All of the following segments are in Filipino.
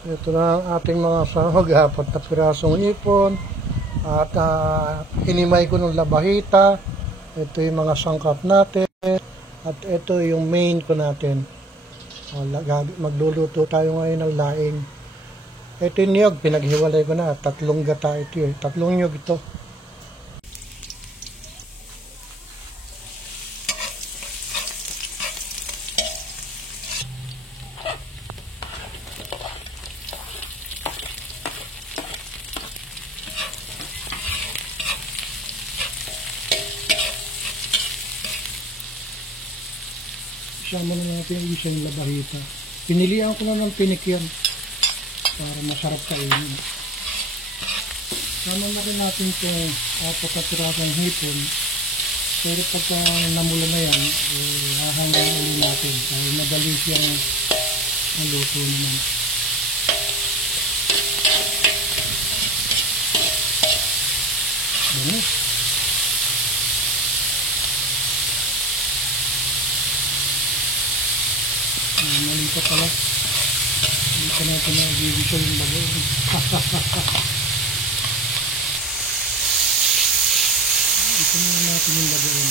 Ito na ang ating mga sahog, 4 na pirasong ipon. At hinimay ko ng labahita. Ito yung mga sangkap natin. At ito yung main ko natin. Magluluto tayo ngayon ng laing. Ito yung niyog, pinaghiwalay ko na. 3 gata ito eh. 3 niyog ito. Isama na natin yung isang labahita. Pinilihan ko na ng pinikyan para masarap kainin. Sama na rin natin itong 4 na pirasong hipon. Pero pagka namula na yan, hahanggang ulit natin. Dahil madali siyang maluto naman. Dami. Mali pa pala. Hindi pa natin nag-iwisyo yung bagay. Ito na natin yung bagay.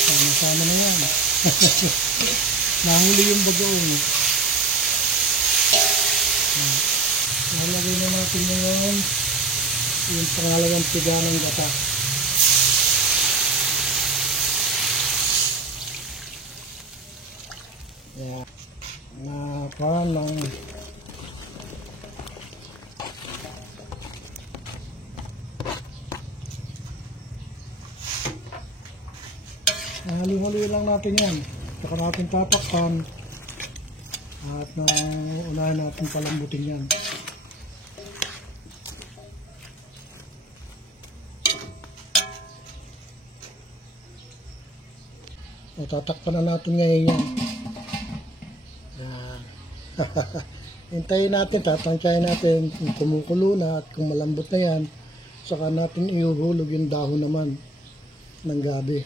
Sama-sama na yan. Nahuli yung bagay. Nalagay na natin ngayon yung pangalawang tiga ng gata. Yan. Hali-hali lang natin yan. Saka natin tatakpan at unahin natin palambutin yan. Tatakpan na natin ngayon yan. Hintayin natin, tatangkayin natin kung kumukulo na at kung malambot na yan, saka natin ihuhulog yung dahon naman ng gabi.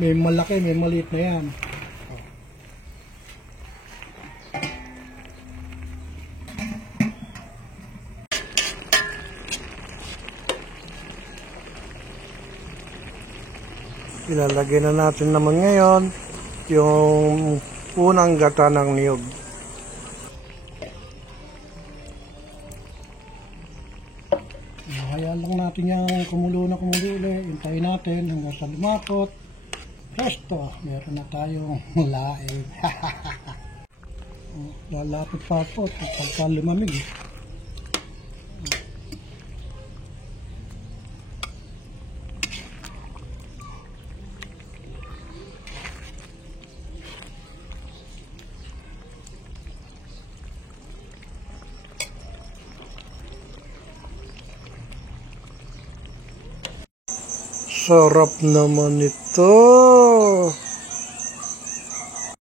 May malaki, may maliit na yan. Ilalagay na natin naman ngayon yung unang gata ng niyog. Hayaan lang natin yung kumulo na kumulo ulit. Hintayin natin hanggang sa lumakot. Presto, meron na tayong laing. Lalapit pa po pagka lumamig. Sarap naman ito.